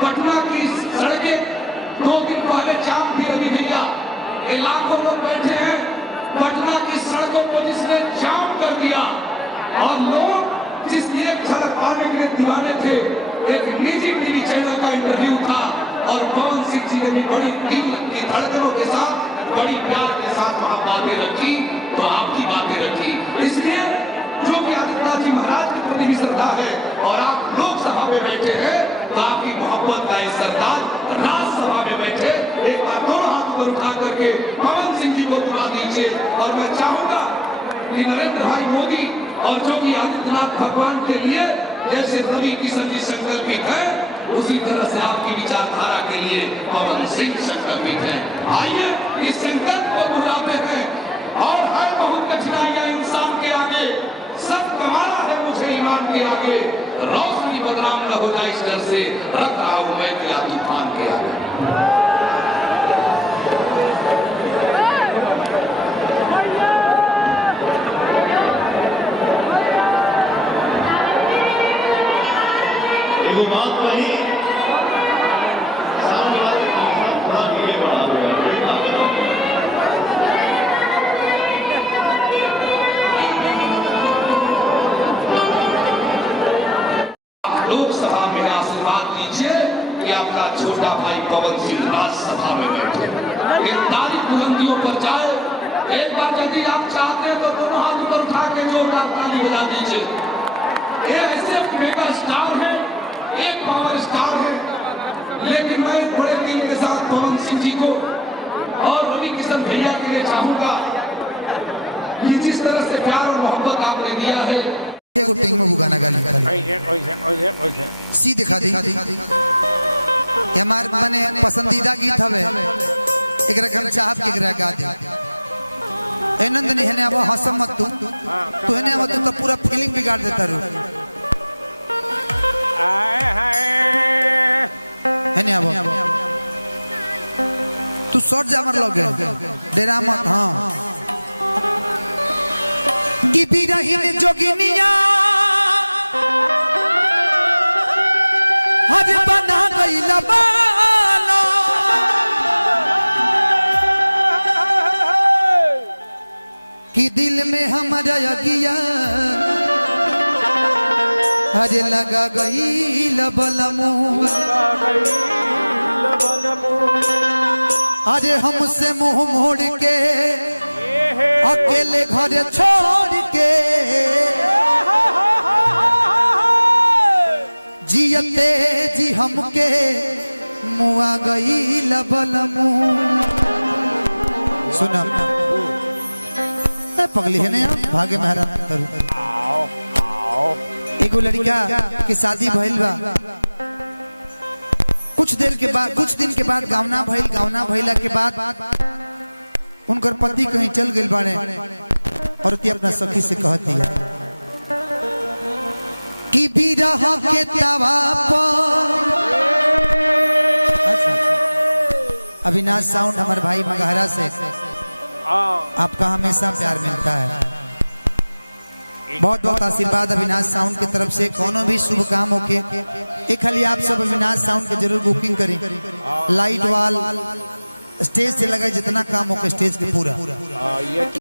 पटना की सड़कें 2 दिन पहले जाम थी रवि भैया, लाखों लोग बैठे हैं। पटना की सड़कों को जिसने जाम कर दिया और लोग जिसकी एक झलक पाने के लिए दीवाने थे, एक निजी टीवी चैनल का इंटरव्यू था और पवन सिंह जी ने भी बड़ी दिल की धड़कनों के साथ, बड़ी प्यार के साथ वहां बातें रखी, तो आपकी बातें रखी। इसलिए योगी आदित्यनाथ जी महाराज के प्रति भी श्रद्धा है और आप लोकसभा में बैठे हैं तो आपकी मोहब्बत का इस सरताज राज्यसभा में बैठे, एक बार दोनों हाथ पर उठा करके पवन सिंह जी को दुआ दीजिए। और मैं चाहूंगा कि नरेंद्र भाई मोदी और योगी आदित्यनाथ भगवान के लिए जैसे रवि किशन जी संकल्पित है, उसी तरह से आपकी विचारधारा के लिए पवन सिंह संकल्पित है। आइए इस संकल्प को दोहराते हैं। और है बहुत कठिनाइयां इंसान के आगे, सब कमाना है मुझे ईमान के आगे, रोशनी बदनाम न हो जाए इस डर से, रख रहा हूं मैं क्या तूफान के आगे। वो बात वही लोकसभा में आशीर्वाद दीजिए कि आपका छोटा भाई पवन सिंह राज्यसभा में बैठे, तारीख बुलंदियों पर जाए। एक बार यदि आप चाहते हैं तो दोनों हाथ ऊपर उठा के जोरदार ताली बजा दीजिए। ये ऐसे मेगा स्टार है, एक पावर स्टार है, लेकिन मैं बड़े दिल के साथ पवन सिंह जी को और रवि किशन भैया के लिए चाहूंगा कि जिस तरह से प्यार और मोहब्बत आपने दिया है, में बुगाना गाली सी दिखा दी हमार माने पसंदीदा गीत हवे, एकरा हम चाहब के एकरा गा दी। आनंद नहीं हने अब हंस मत तू हने अब तू तो पूरा फीलिंग बिगाड़ देता रो हने अब तू शॉर्ट जामर लगे डेरा मत। हां की बिरहीन जोगिनिया हज बना गई लबाला, कि दिल में हमारा यगिया हज लगा गई लबलमू, अरे हमसे मुंह मोड़ के अकेले घर छोड़ के जियते जी हमके मुआ गई लबलमू। सुना पगली है ना भागे में हैरान करू। एगो लड़का के शादी भइल बा, कुछ दिन के बाद गावना भइला के बाद उनकर पति कहीं चल गए बाड़े और ती अपना सखी से कहती है कि बिरह के तवा पर। अविनाश साउंड हमारे भाई मगहरा से आपका हमेशा प्यार मिलता है, बहुत बहुत आशीर्वाद अविनाश साउंड की तरफ से। कोनो भी शुभ काम होके एक खाली आप सब अविनाश साउंड के जरूर बुकिंग करें, लाइट वाल स्टेज से लगा जितना काम होके स्टेज के पूरा।